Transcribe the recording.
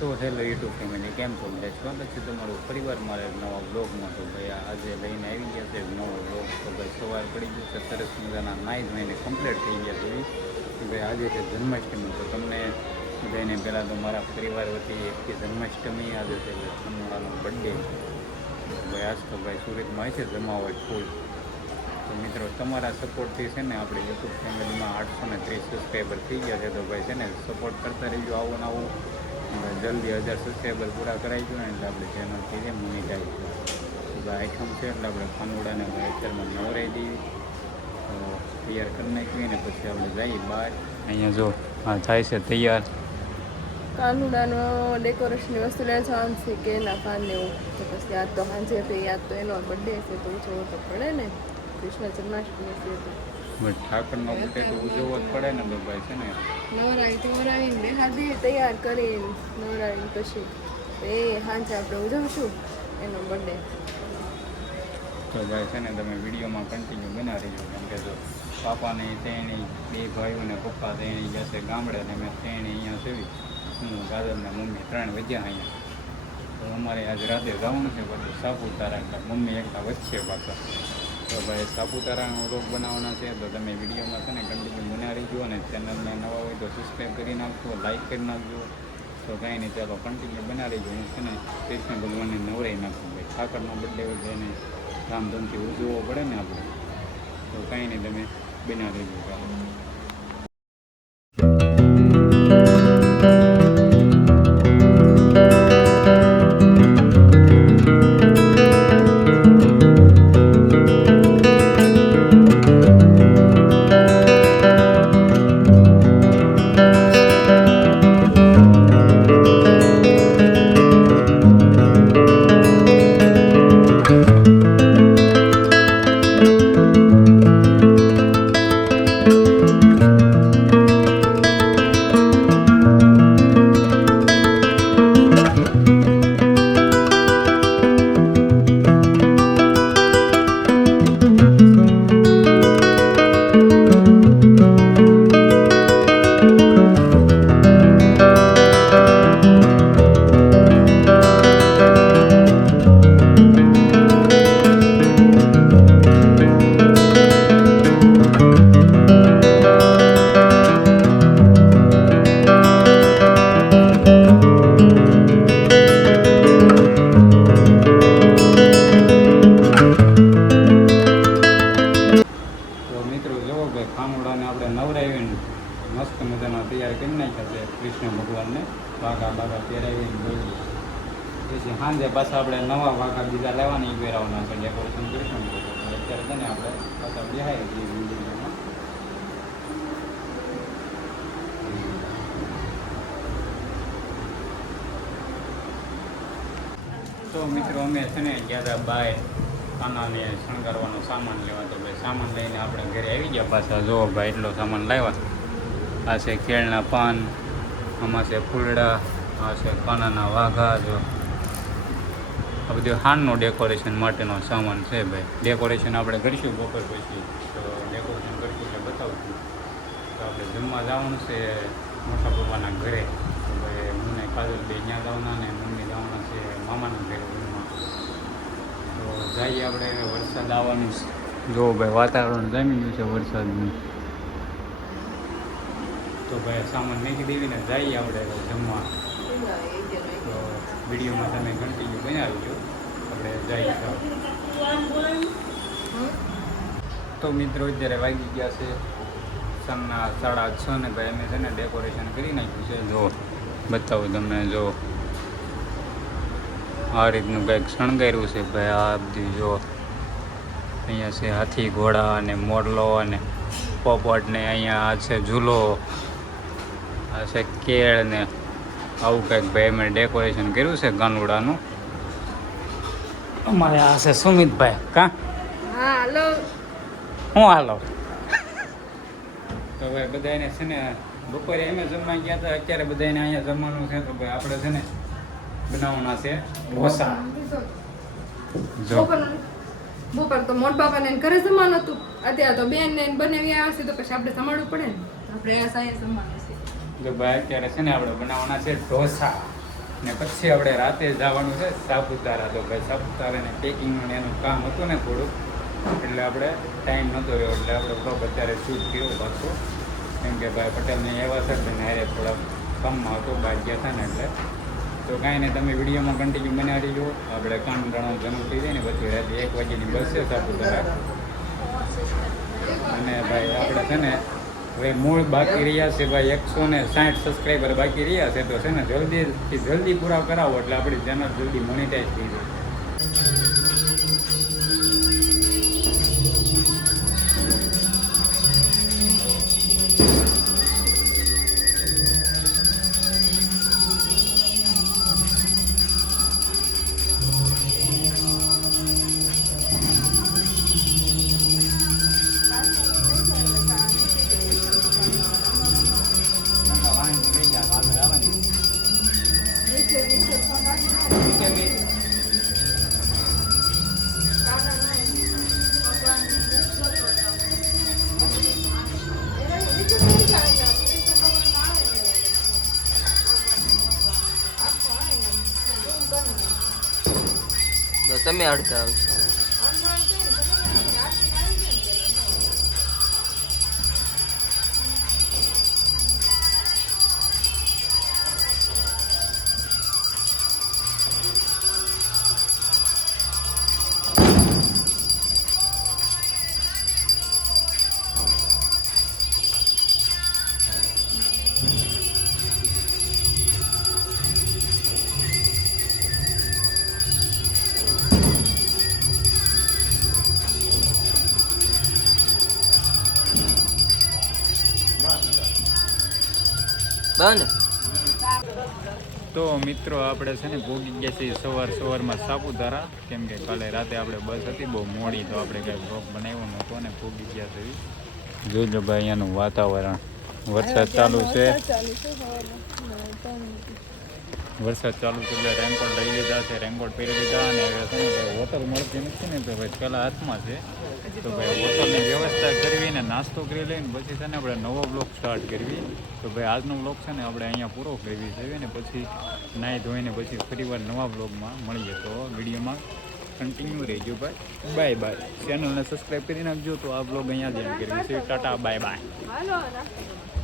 તો hello YouTube family, કેમ છો? બધા સ્વાગત છે તમારું પરિવાર મારે નવા બ્લોગમાં તો ભાઈ આજે લઈને આવી ગયા છે એક નવો બ્લોગ તો ભાઈ, સવાર પડી ગયું છે, સરસ મજાના નાઈ ધોઈને કમ્પ્લીટ થઈ ગયા છે. કે ભાઈ, આજે છે જન્માષ્ટમી. તો તમને બધાને પહેલાં તો મારા પરિવાર વતી કે જન્માષ્ટમી, આજે છે હનુમાનનો બર્થડે ભાઈ, આજ તો ભાઈ સુરતમાં હોય છે જમાવટ ફૂલ તો મિત્રો, તમારા સપોર્ટથી છે ને આપણે યુટ્યુબ ફેમિલીમાં આઠસો ને ત્રીસ સબસ્ક્રાઈબર થઈ ગયા છે. તો ભાઈ, છે ને સપોર્ટ કરતા રહેજો આવું ને આવું. જલ્દી હજાર સબસ્ક્રાઈબર પૂરા કરાવી જોઈએ ને એટલે આપણે ચેનલ થઈ જાય મોનિટાઈઝ આઈટમ છે એટલે આપણે ફાનુડાને ભાઈ અત્યારમાં નવરાઈ દઈએ. તો તૈયાર કરી નાખીએ ને પછી આપણે જઈએ બહાર. અહીંયા જો હા થાય છે તૈયાર. કાનુડાનો ડેકોરેશનની વસ્તુ લેવા જવાનું છે કે એના પાન ને એવું. તો પછી યાદ તો સાંજે યાદ તો એનો બર્થડે છે તો ઉજવવો તો પડે ને. કૃષ્ણ જન્માષ્ટમી છે તો. ઠાકરનો બર્થડે તો ઉજવવો જ પડે ને ભાઈ છે ને. નવરાઈ નવરાવીને બેહાડી તૈયાર કરી નવરાઈ પછી. એ સાંજે આપણે ઉજવશું એનો બર્થડે તો ભાઈ છે ને તમે વિડીયોમાં કન્ટિન્યુ બના રહીજો. કેમ કે જો પાપાને તેણી બે ભાઈઓ ને પપ્પા તેણી જશે ગામડે ને મેં તેણી અહીંયા સેવી. હું દાદા ને મમ્મી ત્રણ વધ્યા અહીંયા. તો અમારે આજ રાતે જવાનું છે બધું. સાપુતારા મમ્મી એકલા વચ્ચે પાછા. ભાઈ સાપુતારાનો રોગ બનાવવાના છે. તો તમે વિડીયોમાં છે ને કન્ટિન્યુ બના રહીજો અને ચેનલને નવા હોય તો સબસ્ક્રાઈબ કરી નાખજો લાઇક કરી નાખજો. તો કાંઈ નહીં, ચાલો કન્ટિન્યુ બનાવી રહીજો. છે ને કૃષ્ણ ભગવાનને નવરાઈ નાખું ભાઈ. ઠાકરનો બર્થડે હોય એને ધામધૂમથી ઉજવવો પડે ને આપણે. તો કાંઈ નહીં, તમે બનાવી રહીજો. ચાલો. જુઓ ભાઈ ખામોડાને આપણે નવરાવીને મસ્ત મજાના તૈયાર કરી નાખ્યા છે કૃષ્ણ ભગવાનને. વાઘા બાઘા પહેરાવીને જોઈએ પછી સાંજે પાછા આપણે નવા વાઘા બીજા લેવાની પહેરાવવાના છે ડેકોરેશન કરીશું અત્યારે છે ને આપણે પાછા બેહાઈ છીએ મંદિરમાં. તો મિત્રો અમે છે ને ગયા બાય. કાનાને શણગારવાનો સામાન લેવા તો ભાઈ સામાન લઈને આપણે ઘરે આવી ગયા પાછા. જો ભાઈ એટલો સામાન લાવ્યા. આ છે કેળના પાન, આમાં છે ફૂલડા, આ છે કાનાના વાઘા, જો. આ બધું હાનનું ડેકોરેશન માટેનો સામાન છે ભાઈ. ડેકોરેશન આપણે કરીશું બપોર પછી. તો ડેકોરેશન કરીશું એટલે બતાવશું તો આપણે જમવા જવાનું છે મોટા પપ્પાના ઘરે. તો ભાઈ મને કાજલ બે ત્યાં જવાના ને મમ્મી જવાના છે મામાના ઘરે. જઈએ આપણે વરસાદ આવવાનું છે. જો ભાઈ વાતાવરણ જામી ગયું છે વરસાદનું. તો ભાઈ સામાન નીકળી દેવીને જઈએ આપણે જમવા. તો વિડીયોમાં તમે કન્ટિન્યુ બનાવીજો. આપણે જઈએ તો. તો મિત્રો અત્યારે વાગી ગયા છે સાંજના સાડા છ ને ભાઈ અમે છે ને ડેકોરેશન કરી નાખ્યું છે. જો બતાવું તમને જો. આ રીતનું કંઈક શણગાર્યું છે ભાઈ આ બધું જો અહીંયા છે હાથી ઘોડા અને મોરલો અને પોપટ ને અહીંયા આ છે ઝૂલો આ છે કેળ ને આવું કંઈક ભાઈ મેં ડેકોરેશન કર્યું છે ગાનુડાનું અમારે આ છે સુમિતભાઈ કા? હા હાલો. હું હાલો? તો ભાઈ બધાને છે ને બપોરે એમ જમવા ગયા હતા અત્યારે બધાને અહીંયા જમવાનું છે તો ભાઈ આપણે છે ને બનાવવાના છે. ઢોસા. જો. બપોર તો મોટ બાપા ને ઘરે જમવાનું હતું. અત્યારે તો બેન ને બનાવી આવ્યા છે તો પછી આપણે સમાડવું પડે ને. આપણે આ સાંજે જમવાનું છે જો ભાઈ અત્યારે છે ને આપણે બનાવવાના છે ઢોસા. ને પછી આપણે રાતે જવાનું છે સાપુતારા. તો ભાઈ સાપુતારાને પેકિંગનું ને એનું કામ હતું ને થોડુંક એટલે આપણે ટાઈમ નહોતો રહ્યો. એટલે આપણે બ્લોક અત્યારે શૂટ કર્યો પાછો. કેમ કે ભાઈ પટેલને એવા છે કે હારે થોડા કામમાં હતો ભાઈ ગયા હતા ને એટલે. તો કાંઈ નહીં, તમે વિડીયોમાં કન્ટિન્યુ બનાવી જુઓ આપણે કામ ગણો જન્મ થઈ જાય ને પછી રાતે એક વાગ્યાની બસ છે સાપુતારા અને ભાઈ, આપણે છે ને હવે મૂળ બાકી રહ્યા છે ભાઈ એકસો ને સાઠ સબસ્ક્રાઈબર બાકી રહ્યા છે, તો છે ને જલ્દીથી જલ્દી પૂરા કરાવો એટલે આપણી ચેનલ જલ્દી મોનિટાઈઝ થઈ જાય. તો તમે અડધા આવશો. બંધ તો મિત્રો, આપણે છે ને ભોગી ગયા છીએ સવાર સવારમાં સાપુતારા. કેમ કે કાલે રાતે આપણે બસ હતી, બહુ મોડી તો આપણે કાંઈ બ્લોક બનાવ્યો નહોતો ને ભોગી ગયા છે જોજો ભાઈ, અહીંયાનું વાતાવરણ. વરસાદ ચાલુ છે. છે વરસાદ ચાલુ છે એટલે રેનકોટ લઈ લીધા છે, રેનકોટ પહેરી લીધા અને છે હોટલ મળતી નથી ને, તો ભાઈ પહેલાં હાથમાં છે. તો ભાઈ હોટલની વ્યવસ્થા કરવી ને નાસ્તો કરી લઈને પછી છે ને આપણે નવો બ્લોક સ્ટાર્ટ કરવી. તો ભાઈ આજનો બ્લોક છે ને આપણે અહીંયા પૂરો કરવી જોઈએ ને પછી નાહી ધોઈને પછી ફરીવાર નવા બ્લોગમાં મળીએ. તો વિડીયોમાં કન્ટિન્યુ રહેજો ભાઈ. બાય બાય ચેનલને સબસ્ક્રાઈબ કરી નાખજો તો આ બ્લોગ અહીંયા જ કરવી છે ટાટા બાય બાય